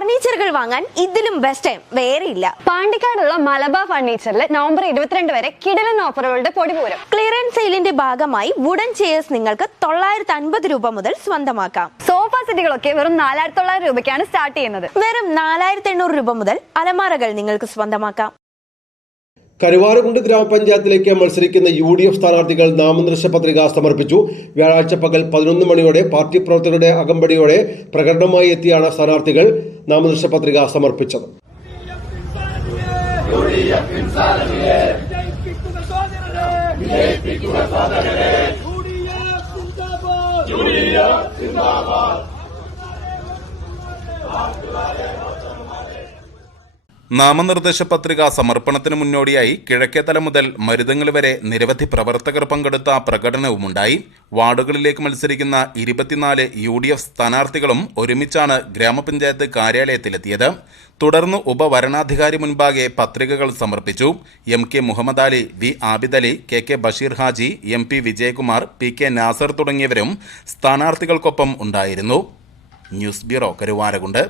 ഫർണിച്ചറുകൾ വാങ്ങാൻ ഇതിലും ബെസ്റ്റ് ടൈം വേറെ ഇല്ല. പാണ്ടിക്കാടുള്ള മലബാർ ഫർണിച്ചറിൽ നവംബർ ഇരുപത്തിരണ്ട് വരെ കിടലൻ ഓഫറുകളുടെ പൊടിപൂരം ക്ലിയറൻസ് സെയിലിന്റെ ഭാഗമായി വുഡൻ ചെയേഴ്സ് നിങ്ങൾക്ക് തൊള്ളായിരത്തി അൻപത് രൂപ മുതൽ സ്വന്തമാക്കാം. സോഫ സെറ്റുകളൊക്കെ വെറും നാലായിരത്തി തൊള്ളായിരം രൂപയ്ക്കാണ് സ്റ്റാർട്ട് ചെയ്യുന്നത്. വെറും നാലായിരത്തി എണ്ണൂറ് രൂപ മുതൽ അലമാരകൾ നിങ്ങൾക്ക് സ്വന്തമാക്കാം. കരുവാരകുണ്ട് ഗ്രാമപഞ്ചായത്തിലേക്ക് മത്സരിക്കുന്ന യു ഡി എഫ് സ്ഥാനാർത്ഥികൾ നാമനിർദ്ദേശ പത്രിക സമർപ്പിച്ചു. വ്യാഴാഴ്ച പകൽ പതിനൊന്ന് മണിയോടെ പാർട്ടി പ്രവർത്തകരുടെ അകമ്പടിയോടെ പ്രകടനമായി എത്തിയാണ് സ്ഥാനാർത്ഥികൾ നാമനിർദ്ദേശ പത്രിക സമർപ്പിച്ചത്. നാമനിർദ്ദേശ പത്രിക സമർപ്പണത്തിന് മുന്നോടിയായി കിഴക്കേതല മുതൽ മരുതങ്ങൾ വരെ നിരവധി പ്രവർത്തകർ പങ്കെടുത്ത പ്രകടനവുമുണ്ടായി. വാർഡുകളിലേക്ക് മത്സരിക്കുന്ന ഇരുപത്തിനാല് യു ഡി എഫ് സ്ഥാനാർത്ഥികളും ഒരുമിച്ചാണ് ഗ്രാമപഞ്ചായത്ത് കാര്യാലയത്തിലെത്തിയത്. തുടർന്ന് ഉപവരണാധികാരി മുൻപാകെ പത്രികകൾ സമർപ്പിച്ചു. M K Muhammad Ali V Abid Ali K K Basheer Haji M P Vijayakumar P K Nasar തുടങ്ങിയവരും സ്ഥാനാർത്ഥികൾക്കൊപ്പം ഉണ്ടായിരുന്നു. News bureau Karuvarakundu.